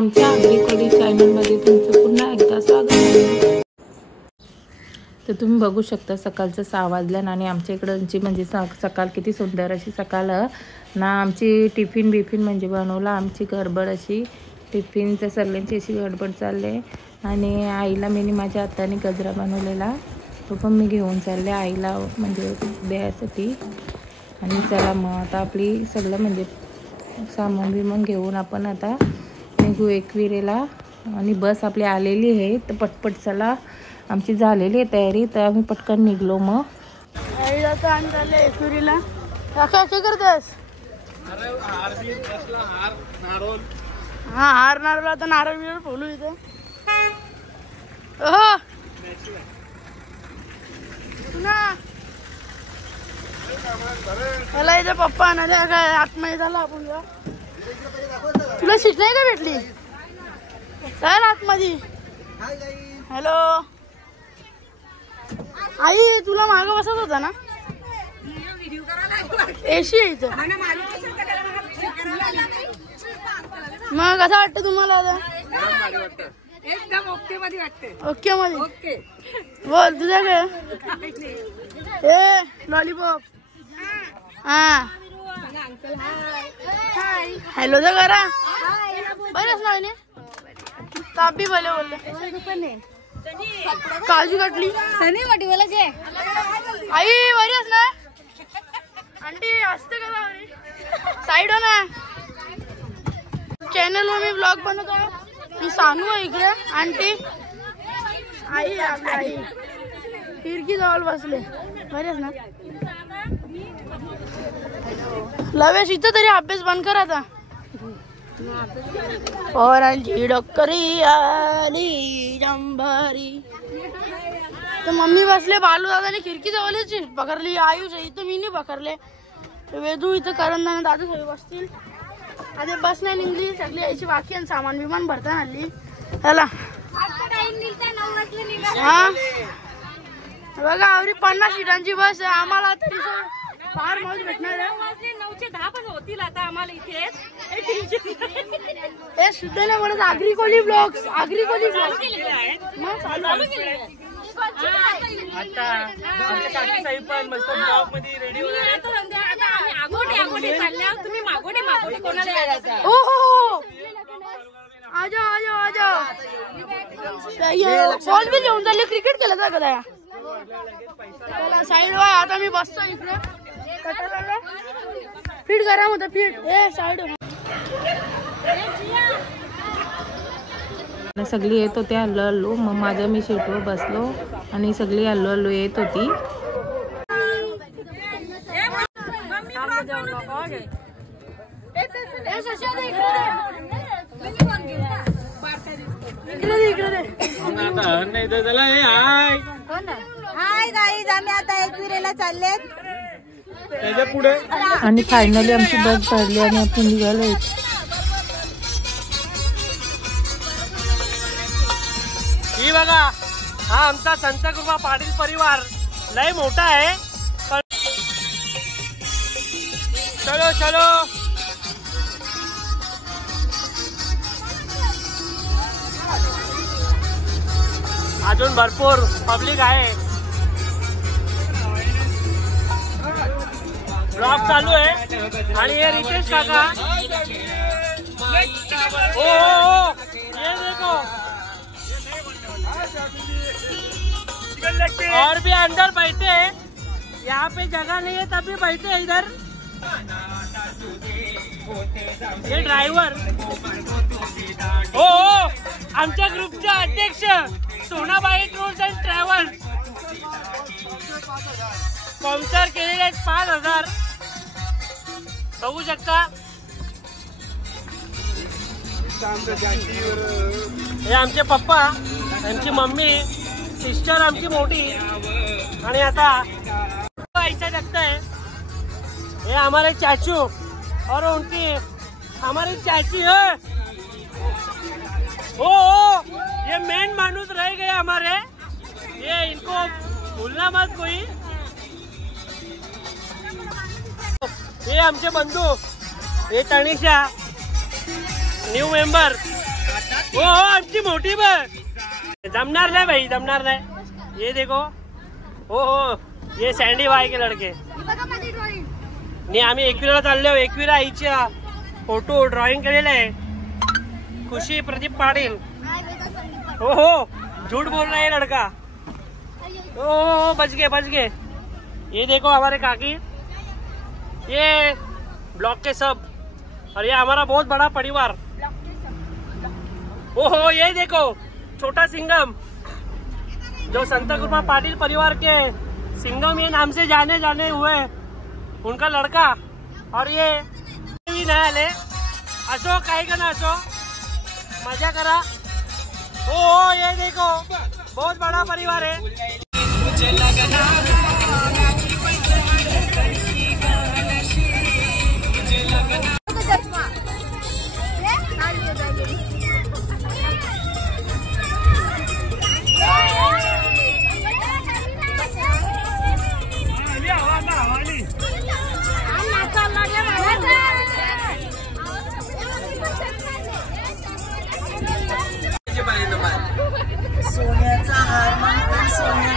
आमच्या आगरी चॅनलमध्ये तुमचं पुन्हा एकदा स्वागत आहे। तर तुम्ही बघू शकता सकाळचं 6 वाजल्यानं आणि आमच्या इकडची म्हणजे सकाळ किती सुंदर अशी सकाळ ना। आमची टिफिन बिफिन म्हणजे बनवला, आमची गडबड अशी टिफिनच्या सर्वांची अशी गडबड चालले। आणि आईला मी माझ्या हाताने गजरा बनवलेला, तो पण मी घेऊन चालले आईला म्हणजे द्यायसाठी। आणि चला मग आता आपली सगळं म्हणजे सामान बिमान घेऊन आपण आता निघू एकविरेला। आणि बस आपली आलेली आहे, तर पटपट चला आमची झालेली आहे तयारी, तर आम्ही पटकन निघलो। मग एकविरेला काय करतेस? हार नारळ, आता नारळ बिरळ फोडू इथे। मला इथे पप्पा आणाले काय आतमध्ये झाला आपण जा। तुला सीट नाही का भेटली? चल आतमध्ये। हॅलो आई, तुला मागं बसत होता ना? एसी आहे इथं। मग कसं वाटतं तुम्हाला आता? एकदम ओके मध्ये वाटते। ओके मध्ये ओके बोल तुझ्या काय? ए लॉलीपॉप हा हॅलो तर करा बरंच नाही तापी भले बोलले। काजू कटली सनी वाटी बोला जे आई बरीच ना आंटी असते का साईड हो ना। चॅनल वर मी ब्लॉग बनवतो, मी सांगू इकडे आंटी आई आपली आई खिडकी जवळ बसले बरेच ना। लवेश इथं तरी अभ्यास बंद कर आता। पोरांची डोकरी आली जंभारी, तर मम्मी बसले, बालू दादाने खिडकी जवळच पकडली, आयुष इथं मी नाही पकडले, वेदू इथं करंदा दादू सगळे बसतील। आता बस नाही निघली, सगळी यायची बाकी आणि सामान विमान भरता आणली। चला हा बघा आवरी 50 सीटांची बस आहे आम्हाला, तरी फार मौज भेटणार आहे। 9:10 पण होतील आता आम्हाला इथे। हे सुद्धा नाही म्हणत आगरी कोली ब्लॉग्स, आगरी कोली ब्लॉग्स मग चालू आता आमच्या काकी साहेब पण मस्त ब्लॉग मध्ये रेडी होणार आहेत। आता आम्ही आगोटे चालल्या, तुम्ही मागोटे कोणाला यायचं? ओ हो आ जाओ बॉल भी घेऊन चालले, क्रिकेट खेळत आहे कदा। चला साईड वा, आता मी बसतो इकडे फीड करा मग फीड ए साईड। सगळी येत होती हल्लो हल्लो, मग माझ्या मी सीटवर बसलो आणि सगळी हल्लो हल्लो येत होती। हाय गाईज, आम्ही आता एकविरेला चाललेत। त्याच्या पुढे आणि फायनली आमची बस भरली आणि आपण निघालो। ही बघा, हा आमचा संत कृपा पाटील परिवार लय मोठा आहे। चलो चलो अजून भरपूर पब्लिक आहे, ब्लॉग चालू आहे। आणि हे रितेश काका, ओ ये देखो और भी अंदर बैठे हैं, यहाँ पे जगह नहीं है तभी बैठे हैं इधर। ये ड्रायव्हर ओ आमच्या ग्रुपचे अध्यक्ष Sonabai tours and travels sponsor केलेले आहेत 5,000 बघू शकता। हे आमचे पप्पा, आमची मम्मी, सिस्टर आमची मोठी, आणि आता ऐसा लगता है ये हमारे चाचू और उनकी हमारी चाची है। ओ ये मेन मानुस रह गए हमारे, ये इनको भूलना मत कोई। ये आमचे बंधू, ये तनिषा न्यू मेंबर, हो आमची मोठी बस जमणार नाही भाई, जमणार नाही. ये देखो. हो ये सँडी भाई के लड़के. नाही आम्ही एकविराला चाललो. एकविरा आईच्या फोटो ड्रॉइंग केलेला आहे. खुशी प्रदीप पाटील. हो झूठ बोल रहा है लड़का. ओ बच गए. ये देखो हमारे काकी, ये ब्लॉक के सब, और ये हमारा बहुत बड़ा परिवार. ओहो ये देखो छोटा सिंगम, जो संत कृपा पाटिल परिवार के सिंगम ये नाम से जाने हुए, उनका लड़का. और ये भी नहीं आले. असो काही का ना असो, मजा करा. ओ ये देखो बहुत बड़ा परिवार है. सोन्याचा हार म्हणतात सोन्या.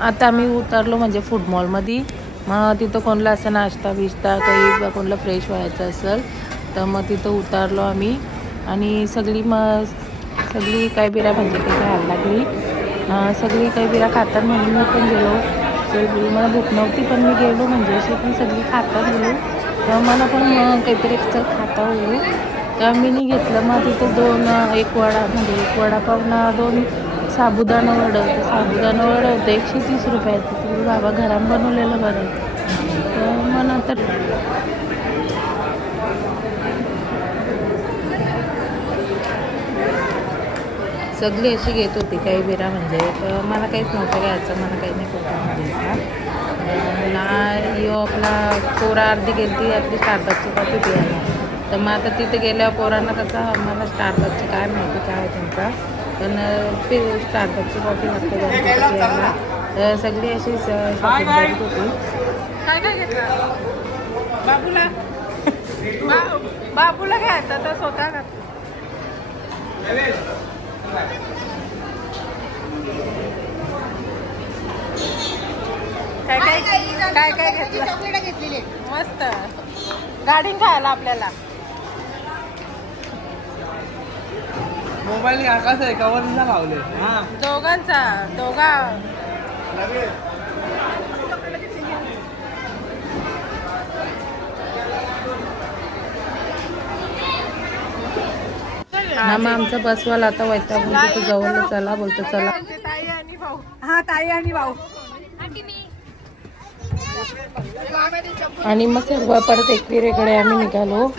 आता आम्ही उतरलो म्हणजे फूड मॉलमध्ये. मग तिथं कोणाला असं नाश्ता बिश्ता काही कोणाला फ्रेश व्हायचं असेल तर मग तिथं उतरलो आम्ही. आणि सगळी काही बिरा म्हणजे काही खायला लागली. सगळी काही बिरा खातात म्हणून मी पण गेलो. मला भूक नव्हती पण मी गेलो म्हणजे अशी पण सगळी खातात गेलो. तर मला पण काहीतरी चल खाता होईल तर मी नाही घेतलं. मग तिथं एक वडापाव ना 2 साबुदाणा वडं होतं 130 रुपयाचं. तर बाबा घरात बनवलेलं बरं. तर मग नंतर सगळी अशी घेत होती काही बिरा म्हणजे. तर मला काहीच नव्हतं घ्यायचं, मला काही नाही घ्यायचा ना. यो आपला पोरा अर्धी गेली आपली स्टारबक्सची कॉफी प्यायला. तर मग आता तिथे गेल्यावर पोरांना कसं मला स्टारबक्सची काय माहिती काय त्यांचा, पण स्टारबक्सची कॉफी लागते प्यायला. तर सगळी अशी शॉपिंग करत होती. काय घेतलं बाबूला घ्यायचं तर स्वतः का काय घेतलं. चॉकलेट घेतलेली मस्त गाडी खायला आपल्याला. मोबाईल आकाश आहे कवरला लावले. दोघा ना. मग आमचा बसवाला आता वैताग बोलतो तू जवळ चला, बोलतो चला. ताई आणि भाऊ. हा ताई आणि भाऊ. आणि मग सर्व परत एकविरेकडे आम्ही निघालो.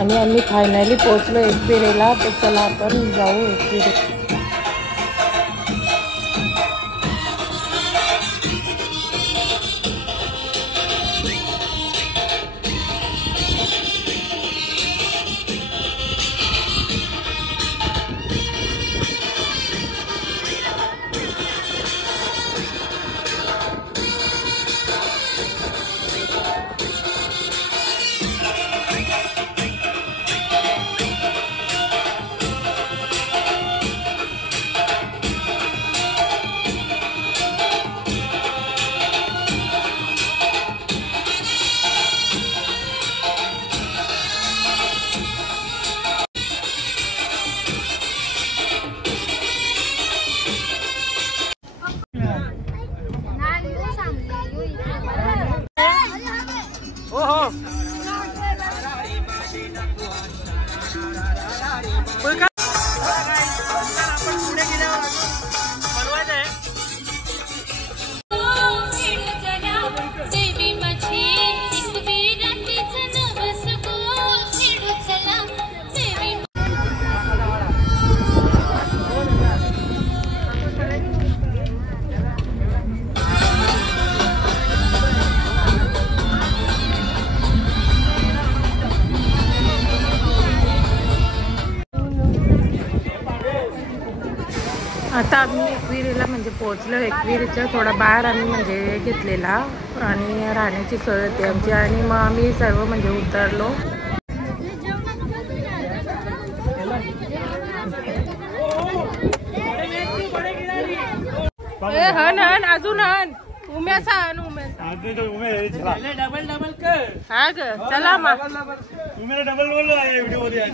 आणि आम्ही फायनली पोहोचलो एकविरेला. तर चला आपण जाऊ एकविरे. आता आम्ही एकविरेला म्हणजे पोहोचलो. एकविरेच्या थोडा बाहेर आम्ही म्हणजे घेतलेला आणि राहण्याची सोय होती आमची. आणि मग आम्ही सर्व म्हणजे उतरलो. हन हन अजून हन उम्याचा हन उम्या डबल डबल कर. हा ग चला मग तुम्ही डबल बोल व्हिडिओ मध्ये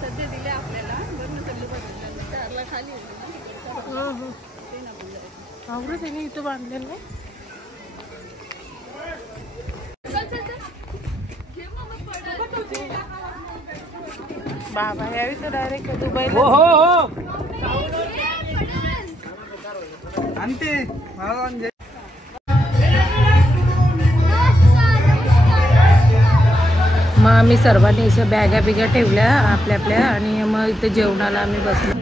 सध्या दिले आपल्याला खाली आवडत आहे इथं बांधलेलं. बाबा यावी तर डायरेक्ट दुबईला. हो हो मग आम्ही सर्वांनी अशा बॅगा बिगा ठेवल्या आपल्या आपल्या आणि मग इथे जेवणाला आम्ही बसलो.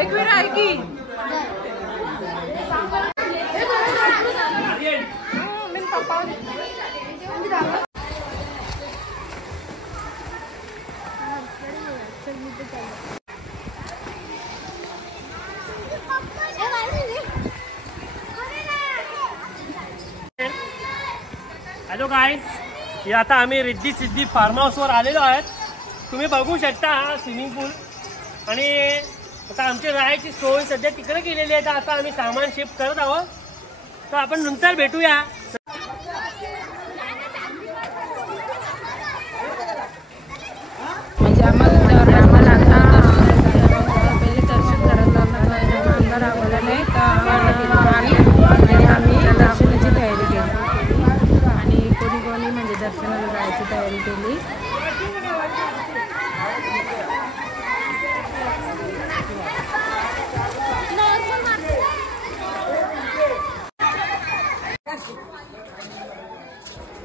एक वेळ आहे की हॅलो गाईज, आता आम्ही रिद्धी सिद्धी फार्म हाऊसवर आलेलो आहोत. तुम्ही बघू शकता हा स्विमिंग पूल. आणि आता आमची राहायची सोय सध्या तिकडे केलेली आहे. तर आता आम्ही सामान शिफ्ट करत आहोत. तर आपण नंतर भेटूया. म्हणजे आम्हाला आता पहिले दर्शन करायला अंदर आम्हाला नाही तर आम्ही दर्शनाची तयारी केली आणि कोणी कोणी म्हणजे दर्शनाला जायची तयारी केली.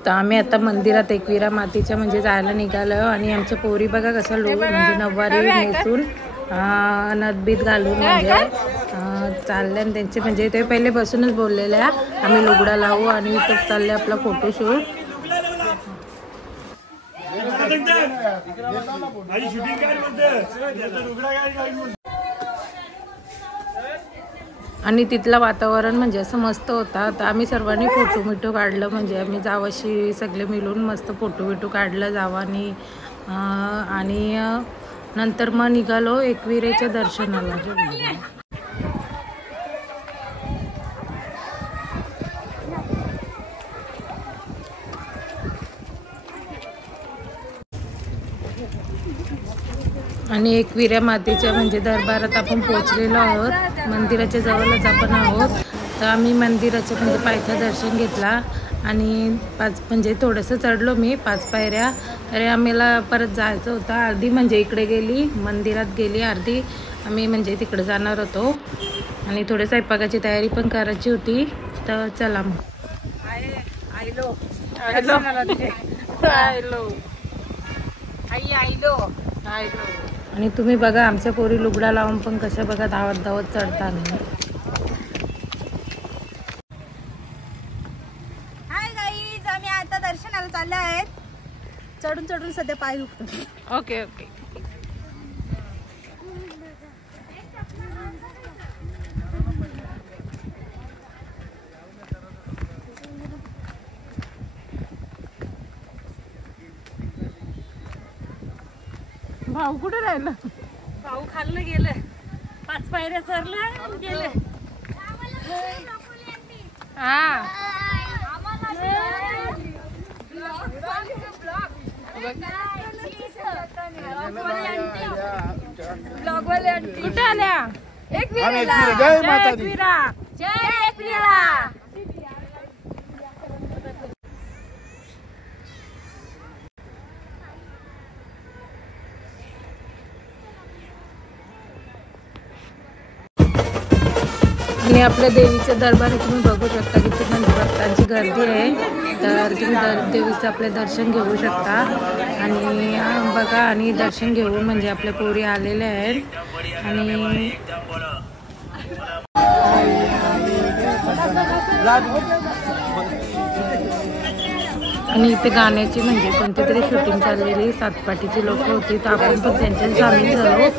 तर आम्ही आता मंदिरात एकविरा मातीच्या म्हणजे जायला निघालो. आणि आमच्या पोरी बघा कसं म्हणजे नऊवारी नेसून नदबीत घालून म्हणजे चालले. आणि त्यांचे म्हणजे ते पहिले बसूनच बोललेले आम्ही लुगडा लावू आणि इथं चालले आपला फोटोशूट. आणि तिथलं वातावरण म्हणजे असं मस्त होता. तर आम्ही सर्वांनी फोटो मिटो काढलं. म्हणजे आम्ही जावाशी सगळे मिळून मस्त फोटो बिटो काढलं जावानी. आणि नंतर मग निघालो एकविरेच्या दर्शनाला. आणि एकविरा मातेच्या म्हणजे दरबारात आपण पोहोचलेलो आहोत. मंदिराच्या जवळच आपण आहोत. तर आम्ही मंदिराच्या म्हणजे पायथ्या दर्शन घेतला आणि 5 म्हणजे थोडंसं चढलो मी 5 पायऱ्या. तरी आम्हाला परत जायचं होतं. अर्धी म्हणजे इकडे गेली मंदिरात गेली, अर्धी आम्ही म्हणजे तिकडे जाणार होतो आणि थोडे स्वयंपाकाची तयारी पण करायची होती. तर चला मग. आणि तुम्ही बघा आमच्या पोरी लुगडा लावून पण कशा बघा धावत धावत चढतात. हाय गाईज, आम्ही आता दर्शनाला चालले आहेत. चढून चढून सध्या पाय दुखतो. Okay okay. भाऊ कुठे राहिला? भाऊ खाल्लं गेलं, 5 पायऱ्या चढलं गेले. हा कुठे आल्या? जय माता दी. आणि आपल्या देवीच्या दरबारात तुम्ही बघू शकता किती म्हणजे भक्तांची गर्दी आहे. तर तुम्ही देवीचं आपले दर्शन घेऊ शकता. आणि बघा आणि दर्शन घेऊन म्हणजे आपल्या पोरी आलेल्या आहेत. आणि इथे गाण्याची म्हणजे कोणती तरी शूटिंग चाललेली, सातपाटीची लोक होती. तर आपण पण त्यांच्यात सामील झालो.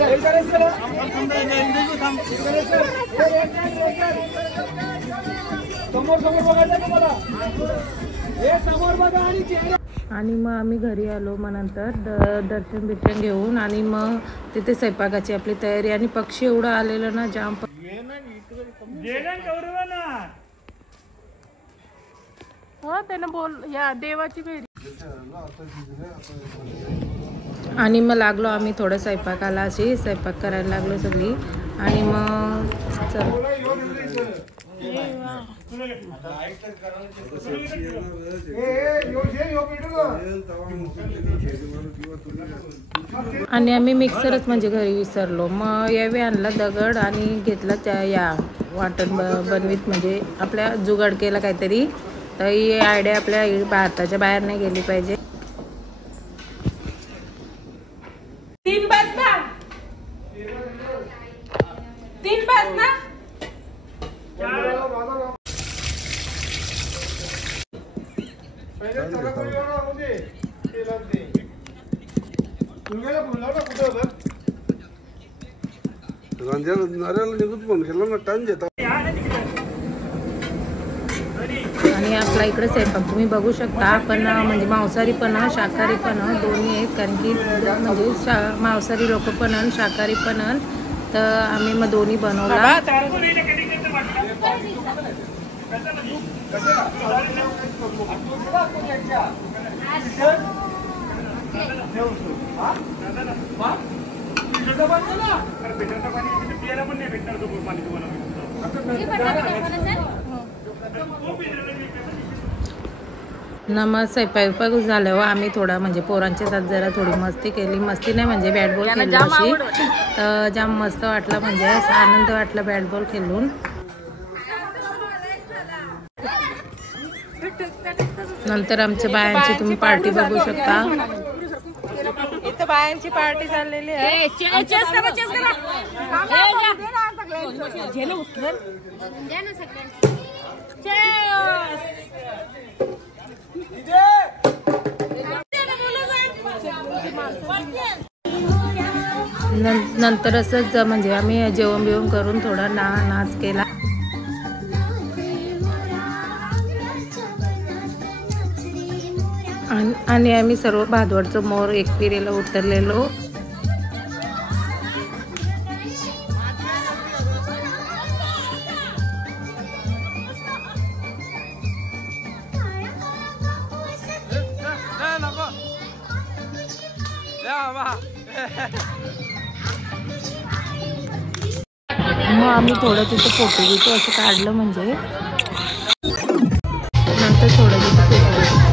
आणि मग आम्ही घरी आलो. मग नंतर दर्शन बिर्शन घेऊन आणि मग तिथे स्वयंपाकाची आपली तयारी. आणि पक्षी एवढं आलेलं ना जाम. हो त्यानं बोल या देवाची फेरी. आणि मग लागलो आम्ही थोडं स्वयंपाकाला, अशी स्वयंपाक करायला लागलो सगळी. आणि मग आणि आम्ही मिक्सरच म्हणजे घरी विसरलो. मग यावेळी आणला दगड आणि घेतला त्या या वाटण बनवीत म्हणजे आपल्या जुगाड केला काहीतरी. तर ही आयडिया आपल्या भारताच्या बाहेर नाही गेली पाहिजे. 3 बसना. आणि आपला इकडे स्वयंपाक तुम्ही बघू शकता. पण म्हणजे मांसाहारी पण शाकाहारी पण दोन्ही आहेत. कारण की म्हणजे मांसाहारी लोक पण शाकाहारी पण. तर आम्ही मग दोन्ही बनवला. मग स्वयंपाक झाल्यावर आम्ही थोडा म्हणजे पोरांच्या साथ जरा थोडी मस्ती केली. मस्ती नाही म्हणजे बॅट बॉल खेळलो अशी. तर जाम मस्त वाटला म्हणजे आनंद वाटला बॅट बॉल खेळून. नंतर आमच्या बायांची तुम्ही पार्टी बघू शकता. इथं बायांची पार्टी चाललेली आहे. नंतर असंच म्हणजे आम्ही जेवण बिवण करून थोडा नाच केला. आणि आम्ही सर्व भादवडचं मोर एकविरेला उतरलेलो. मग आम्ही थोडं तिथं फोटो बिटो असं काढलं म्हणजे नंतर थोडं तिथं फोटो